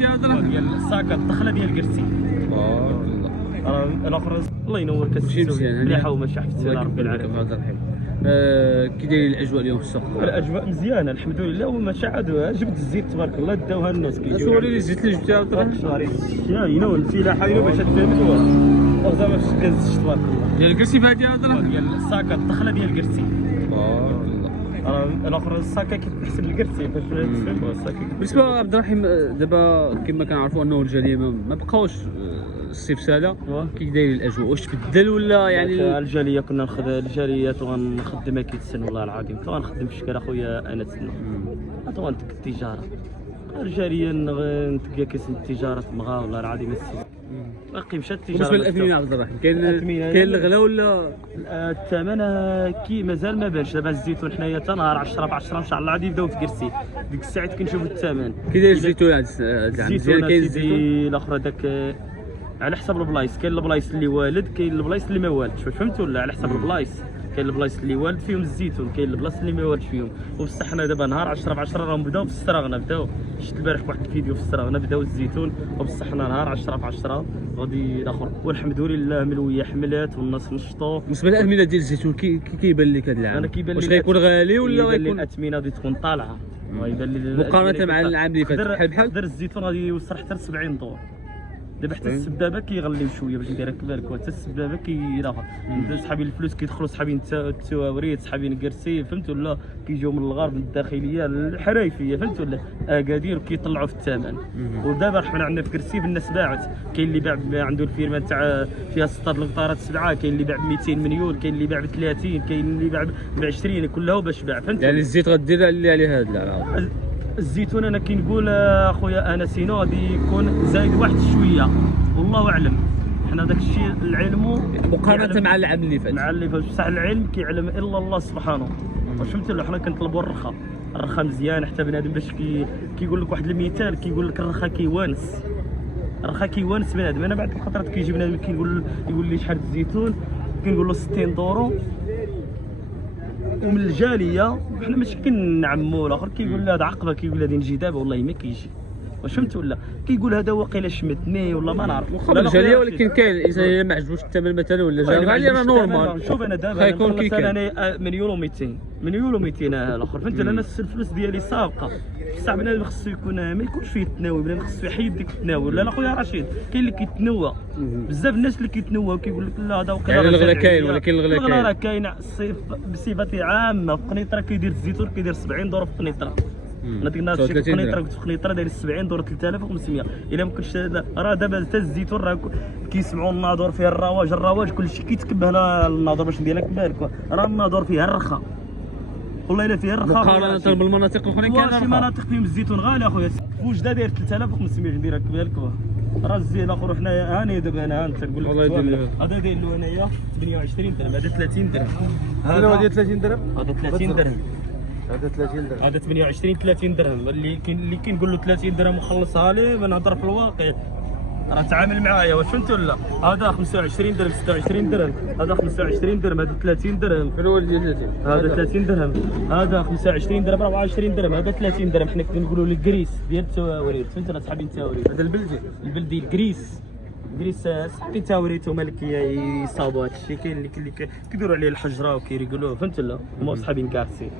ديال الساكا الدخله ديال كرسي. الاخر الله ينور كتسوي مليحه وماشي حفتي ربي العالمين. هذا الرحيم. كي دايرين الاجواء اليوم في السوق؟ الاجواء مزيانه الحمد لله، وماشي عاد جبت الزيت تبارك الله داوها الناس كيجيو. سولي لي الزيت اللي جبتي عاود ينو الفلاحه ينو باش تفهموا زعما في كنزش تبارك الله ديال الكرسي فهاد ديال الساكا الدخله ديال كرسي. الاخر الساكا كيتحسب الكرسي باش تفهموا الساكا. بالنسبه عبد الرحيم دابا كما كنعرفوا انه الجاليه ما بقاوش الصيف سالا، كي داير الاجواء واش تبدل ولا يعني؟ الجاليه كنا ناخذ الجاليات وغنخدم ما كيتسن والله العظيم، تو غنخدم في شكل اخويا انا تسنى تو غنتك التجاره الجاليه نتلقى كيسن التجاره تبغى والله العظيم باقي مشات التجاره. بالنسبه للاثمنه عبد الرحيم كاين الغلا ولا الثمن كي مازال ما بانش. دابا الزيتون حنايا حتى نهار 10 في 10 ان شاء الله غادي يبداو في كرسي، ديك الساعات كنشوفوا الثمن. كي داير الزيتون هذا العام؟ الزيتون كاين الزيتون الاخر هذاك على حسب البلايص، كاين البلايص اللي والد كاين البلايص اللي ما والدش، فهمتوا ولا؟ على حسب البلايص، كاين البلايص اللي والد فيهم الزيتون، كاين البلايص اللي ما والدش فيهم. وبصح حنا دابا نهار 10 في 10 راهم بداو في السراغنه، بداو شفت البارح واحد الفيديو في السراغنه بداو الزيتون، وبصح حنا نهار 10 في 10 غادي الاخر والحمد لله ملويه حملات والناس نشطوا. بالنسبه للاثمنه ديال الزيتون كيبان لك هذا العام؟ انا كيبان لي واش غيكون غالي ولا غيكون الاثمنه غادي تكون طالعه؟ غيبان لي مقارنه مع العام اللي فات بحال در الزيتون غادي يوصل حتى ل 70 دولار. دابا حتى السبابه كيغليو شويه باش نديرك بالك، حتى السبابه كيراها صحابي الفلوس كيدخلوا صحابي التواوريت صحابي الكرسي فهمت ولا؟ كيجيو من الغرب من الداخليه الحرايفيه فهمت ولا؟ اكادير كيطلعوا في الثمن. ودابا حنا عندنا في كرسي بالناس باعت، كاين اللي باع عنده الفيرما تاع فيها 6 القطارات 7، كاين اللي باع ب 200 مليون، كاين اللي باع ب 30، كاين اللي باع ب 20، كله باش باع فهمت؟ يعني الزيت غدير اللي عليه هذا الزيتون انا كنقول اخويا انا سينو غادي يكون زايد واحد شويه والله اعلم. حنا داك الشيء العلم مقارنه مع العام اللي فات، مع اللي فات بصح العلم كيعلم الا الله سبحانه. واش فهمت ولا؟ حنا كنطلبوا الرخا مزيان حتى بنادم باش كيقول لك واحد المثال، كيقول لك الرخا كيوانس، الرخا كيوانس بنادم. انا بعد الخطرات كيجي بنادم يقول لي شحال الزيتون، كنقول له 60 دورو ومن الجاليه حنا ماشي كنعمو. الاخر كيقول لي هذا عقبه، كيقول لي غادي نجي دابا والله ما كيجي. واش فهمت ولا؟ كيقول هذا واقيلا شمتني ولا ما نعرف ولا الجاليه. ولكن كاين الانسان الا ما عجبوش الثمن مثلا ولا جا غالي راه نورمال. شوف انا دابا غيكون كي كان انا من يورو 200 من يورو 200 الاخر فهمت. انا الفلوس ديالي سابقه بصح بنادم خصو يكون ما يكونش فيه التناوي، بنادم خصو يحيد ديك التناوي. لا اخويا رشيد كاين اللي كيتنوى بزاف الناس اللي كيتنوى وكيقول لك لا هذا وقيلا يعني الغلا كاين، ولكن الغلا راه كاين بصفه عامه. في قنيطره كيدير الزيتون كيدير 70 دولار في قنيطره. انا ديك النهار شفت في قنيطره، كنت في قنيطره داير 70 دولار 3500. الا ما كنتش راه دابا حتى الزيتون راه كيسمعوا الناظور فيها الرواج كلشي كيتكب هنا الناظور باش ندير لك بالك. راه الناظور فيها الرخا والله الا فيها الرخا مقارنه بالمناطق الاخرى. كاين شي مناطق فيهم الزيتون غالي اخويا. في وجده داير 3500 ندير لك بالك. راه الزين الاخر حنا هاني دابا انا نقول لك هذا داير له انايا 28 درهم، هذا 30 درهم، هذا ديال 30 درهم، هذا 30 درهم، هذا 30 درهم، هذا 28 30 درهم. اللي كنقول له 30 درهم وخلصها لي بنهضر في الواقع راه تعامل معايا. واش فهمت ولا؟ هذا 25 درهم 26 درهم، هذا 25 درهم، هذا 30 درهم، شنو هو ديال 30؟ هذا 30 درهم، هذا 25 درهم 24 درهم، هذا 30 درهم. حنا كنقولوا الكريس ديال التواوريت فهمت ولا؟ صحابي التواوريت هذا البلدي الكريس صحابي التواوريت هما اللي كيصاوبوا هذا الشيء. كاين اللي كيديروا عليه الحجره وكيريقلوه فهمت ولا؟ هما صحابي كارسي.